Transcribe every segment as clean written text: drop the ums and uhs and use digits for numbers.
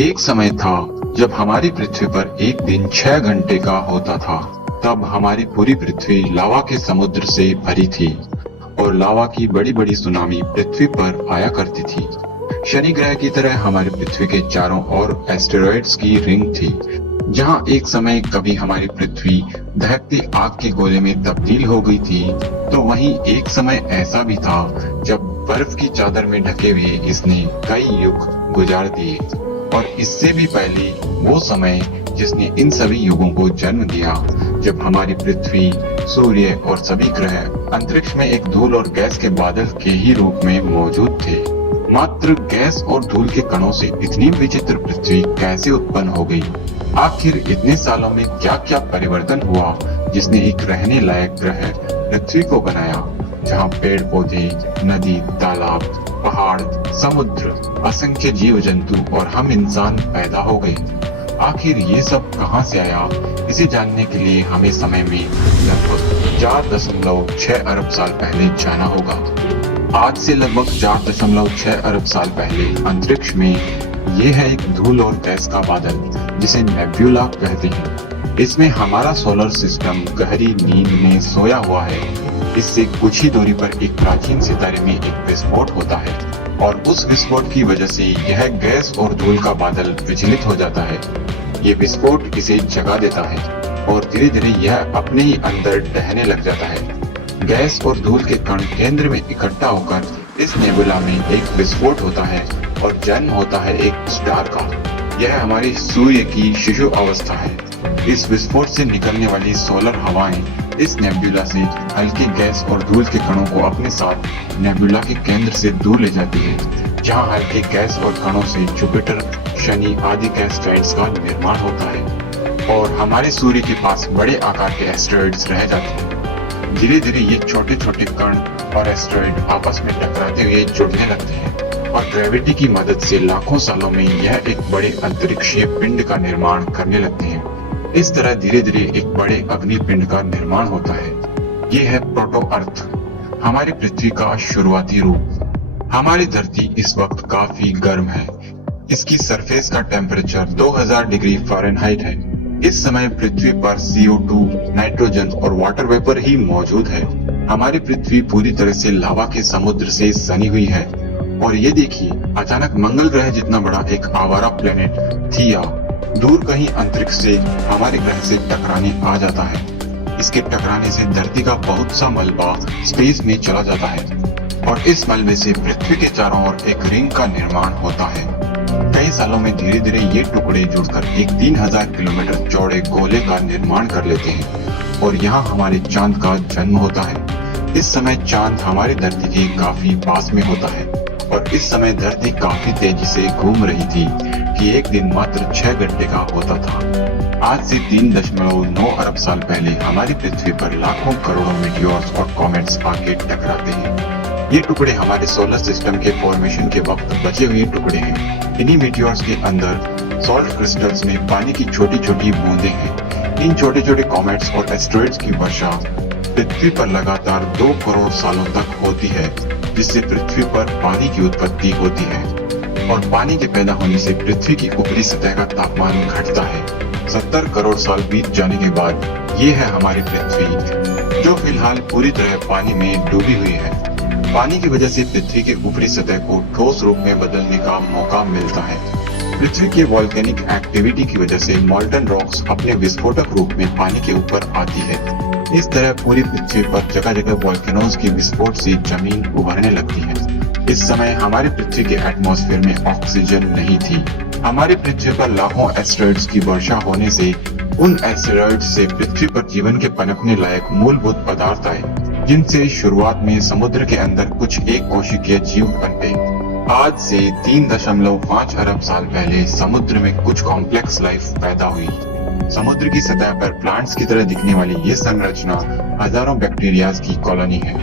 एक समय था जब हमारी पृथ्वी पर एक दिन 6 घंटे का होता था। तब हमारी पूरी पृथ्वी लावा के समुद्र से भरी थी और लावा की बड़ी बड़ी सुनामी पृथ्वी पर आया करती थी। शनि ग्रह की तरह हमारी पृथ्वी के चारों ओर एस्टेरॉइड्स की रिंग थी, जहां एक समय कभी हमारी पृथ्वी दहकती आग के गोले में तब्दील हो गई थी, तो वहीं एक समय ऐसा भी था जब बर्फ की चादर में ढके हुए इसने कई युग गुजार दिए। और इससे भी पहले वो समय जिसने इन सभी युगों को जन्म दिया, जब हमारी पृथ्वी, सूर्य और सभी ग्रह अंतरिक्ष में एक धूल और गैस के बादल के ही रूप में मौजूद थे। मात्र गैस और धूल के कणों से इतनी विचित्र पृथ्वी कैसे उत्पन्न हो गई? आखिर इतने सालों में क्या क्या परिवर्तन हुआ जिसने एक रहने लायक ग्रह पृथ्वी को बनाया, जहाँ पेड़ पौधे, नदी, तालाब, पहाड़, समुद्र, असंख्य जीव जंतु और हम इंसान पैदा हो गए। आखिर ये सब कहां से आया, इसे जानने के लिए हमें समय में लगभग 4.6 अरब साल पहले जाना होगा। आज से लगभग 4.6 अरब साल पहले अंतरिक्ष में ये है एक धूल और गैस का बादल, जिसे नेब्यूला कहते हैं। इसमें हमारा सोलर सिस्टम गहरी नींद में सोया हुआ है। इससे कुछ ही दूरी पर एक प्राचीन सितारे में एक विस्फोट होता है और उस विस्फोट की वजह से यह गैस और धूल का बादल विचलित हो जाता है। ये विस्फोट इसे जगा देता है और धीरे धीरे यह अपने ही अंदर ढहने लग जाता है। गैस और धूल के कण केंद्र में इकट्ठा होकर इस नेबुला में एक विस्फोट होता है और जन्म होता है एक स्टार का। यह हमारी सूर्य की शिशु अवस्था है। इस विस्फोट से निकलने वाली सोलर हवाएं इस नेबुला से हल्के गैस और धूल के कणों को अपने साथ नेबुला के केंद्र से दूर ले जाती है, जहां हल्के गैस और कणों से जुपिटर, शनि आदि गैस giants का निर्माण होता है और हमारे सूर्य के पास बड़े आकार के एस्टेरॉइड्स रह जाते हैं। धीरे धीरे ये छोटे छोटे कण और एस्टेरॉइड आपस में टकराते हुए जुड़ने लगते हैं और ग्रेविटी की मदद से लाखों सालों में यह एक बड़े अंतरिक्षीय पिंड का निर्माण करने लगते हैं। इस तरह धीरे धीरे एक बड़े अग्नि पिंड का निर्माण होता है। ये है प्रोटो अर्थ, हमारी पृथ्वी का शुरुआती रूप। हमारी धरती इस वक्त काफी गर्म है। इसकी सरफेस का टेम्परेचर 2000 डिग्री फ़ारेनहाइट है। इस समय पृथ्वी पर CO2, नाइट्रोजन और वाटर वेपर ही मौजूद है। हमारी पृथ्वी पूरी तरह से लावा के समुद्र से सनी हुई है। और ये देखिए, अचानक मंगल ग्रह जितना बड़ा एक आवारा प्लेनेट थिया दूर कहीं अंतरिक्ष से हमारे ग्रह से टकराने आ जाता है। इसके टकराने से धरती का बहुत सा मलबा स्पेस में चला जाता है और इस मलबे से पृथ्वी के चारों ओर एक रिंग का निर्माण होता है। कई सालों में धीरे धीरे ये टुकड़े जुड़कर एक 3000 किलोमीटर चौड़े गोले का निर्माण कर लेते हैं और यहाँ हमारे चांद का जन्म होता है। इस समय चांद हमारी धरती के काफी पास में होता है और इस समय धरती काफी तेजी से घूम रही थी कि एक दिन मात्र 6 घंटे का होता था। आज से 3.9 अरब साल पहले हमारी पृथ्वी पर लाखों करोड़ों मीटियोर्स और कॉमेट्स आके टकराते हैं। ये टुकड़े हमारे सोलर सिस्टम के फॉर्मेशन के वक्त बचे हुए टुकड़े हैं। इन्हीं मीटियोर्स के अंदर सॉल्ट क्रिस्टल्स में पानी की छोटी छोटी बूंदें हैं। इन छोटे छोटे कॉमेट्स और एस्टेरॉइड्स की वर्षा पृथ्वी पर लगातार 2 करोड़ सालों तक होती है, जिससे पृथ्वी पर पानी की उत्पत्ति होती है और पानी के पैदा होने से पृथ्वी की ऊपरी सतह का तापमान घटता है। 70 करोड़ साल बीत जाने के बाद ये है हमारी पृथ्वी, जो फिलहाल पूरी तरह पानी में डूबी हुई है। पानी की वजह से पृथ्वी के ऊपरी सतह को ठोस रूप में बदलने का मौका मिलता है। पृथ्वी के वॉल्केनिक एक्टिविटी की वजह से मॉल्टन रॉक्स अपने विस्फोटक रूप में पानी के ऊपर आती है। इस तरह पूरी पृथ्वी पर जगह जगह वॉल्केनोज के विस्फोट से जमीन उभरने लगती है। इस समय हमारी पृथ्वी के एटमॉस्फेयर में ऑक्सीजन नहीं थी। हमारी पृथ्वी पर लाखों एस्टेरॉइड्स की वर्षा होने से उन एस्टेरॉइड्स से पृथ्वी पर जीवन के पनपने लायक मूलभूत पदार्थ आए, जिनसे शुरुआत में समुद्र के अंदर कुछ एक कोशिकीय जीव पनपे। आज से 3.5 अरब साल पहले समुद्र में कुछ कॉम्प्लेक्स लाइफ पैदा हुई। समुद्र की सतह पर प्लांट्स की तरह दिखने वाली ये संरचना हजारों बैक्टीरियाज की कॉलोनी है।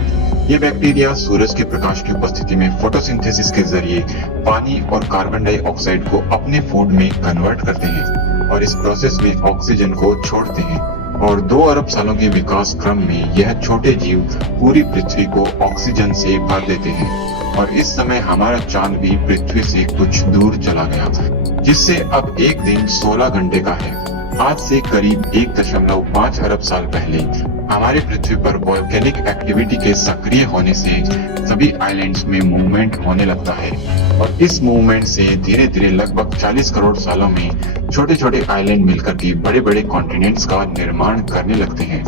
ये बैक्टीरिया सूरज के प्रकाश की उपस्थिति में फोटोसिंथेसिस के जरिए पानी और कार्बन डाइऑक्साइड को अपने फूड में कन्वर्ट करते हैं और इस प्रोसेस में ऑक्सीजन को छोड़ते हैं और 2 अरब सालों के विकास क्रम में यह छोटे जीव पूरी पृथ्वी को ऑक्सीजन से भर देते हैं और इस समय हमारा चांद भी पृथ्वी से कुछ दूर चला गया, जिससे अब एक दिन 16 घंटे का है। आज से करीब 1.5 अरब साल पहले हमारी पृथ्वी पर वोल्केनिक एक्टिविटी के सक्रिय होने से सभी आइलैंड्स में मूवमेंट होने लगता है और इस मूवमेंट से धीरे धीरे लगभग 40 करोड़ सालों में छोटे छोटे आइलैंड मिलकर के बड़े बड़े कॉन्टिनेंट्स का निर्माण करने लगते हैं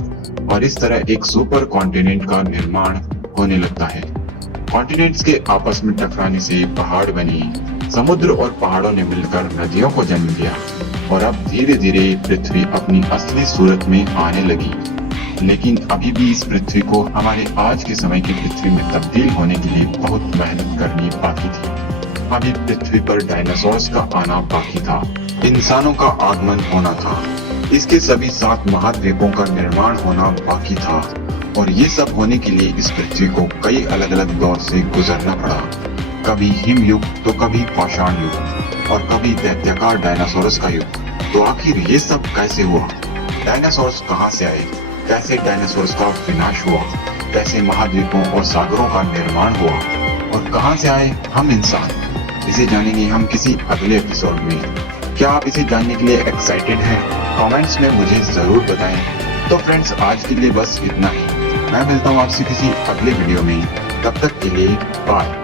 और इस तरह एक सुपर कॉन्टिनेंट का निर्माण होने लगता है। कॉन्टिनेंट्स के आपस में टकराने से पहाड़ बने, समुद्र और पहाड़ों ने मिलकर नदियों को जन्म दिया और अब धीरे धीरे पृथ्वी अपनी असली सूरत में आने लगी। लेकिन अभी भी इस पृथ्वी को हमारे आज के समय की पृथ्वी में तब्दील होने के लिए बहुत मेहनत करनी बाकी थी। अभी पृथ्वी पर डायनासोर्स का आना बाकी था, इंसानों का आगमन होना था, इसके सभी 7 महाद्वीपों का निर्माण होना बाकी था और ये सब होने के लिए इस पृथ्वी को कई अलग अलग दौर से गुजरना पड़ा। कभी हिम युग तो कभी पाषाण युग और कभी दैत्याकार डायनासोरस का युग। तो आखिर ये सब कैसे हुआ? डायनासोरस कहाँ से आए? कैसे डायनासोरस का विनाश हुआ? कैसे महाद्वीपों और सागरों का निर्माण हुआ? और कहाँ से आए हम इंसान? इसे जानेंगे हम किसी अगले एपिसोड में। क्या आप इसे जानने के लिए एक्साइटेड हैं? कमेंट्स में मुझे जरूर बताएं। तो फ्रेंड्स, आज के लिए बस इतना ही। मैं मिलता हूँ आपसे किसी अगले वीडियो में। तब तक के लिए बाय।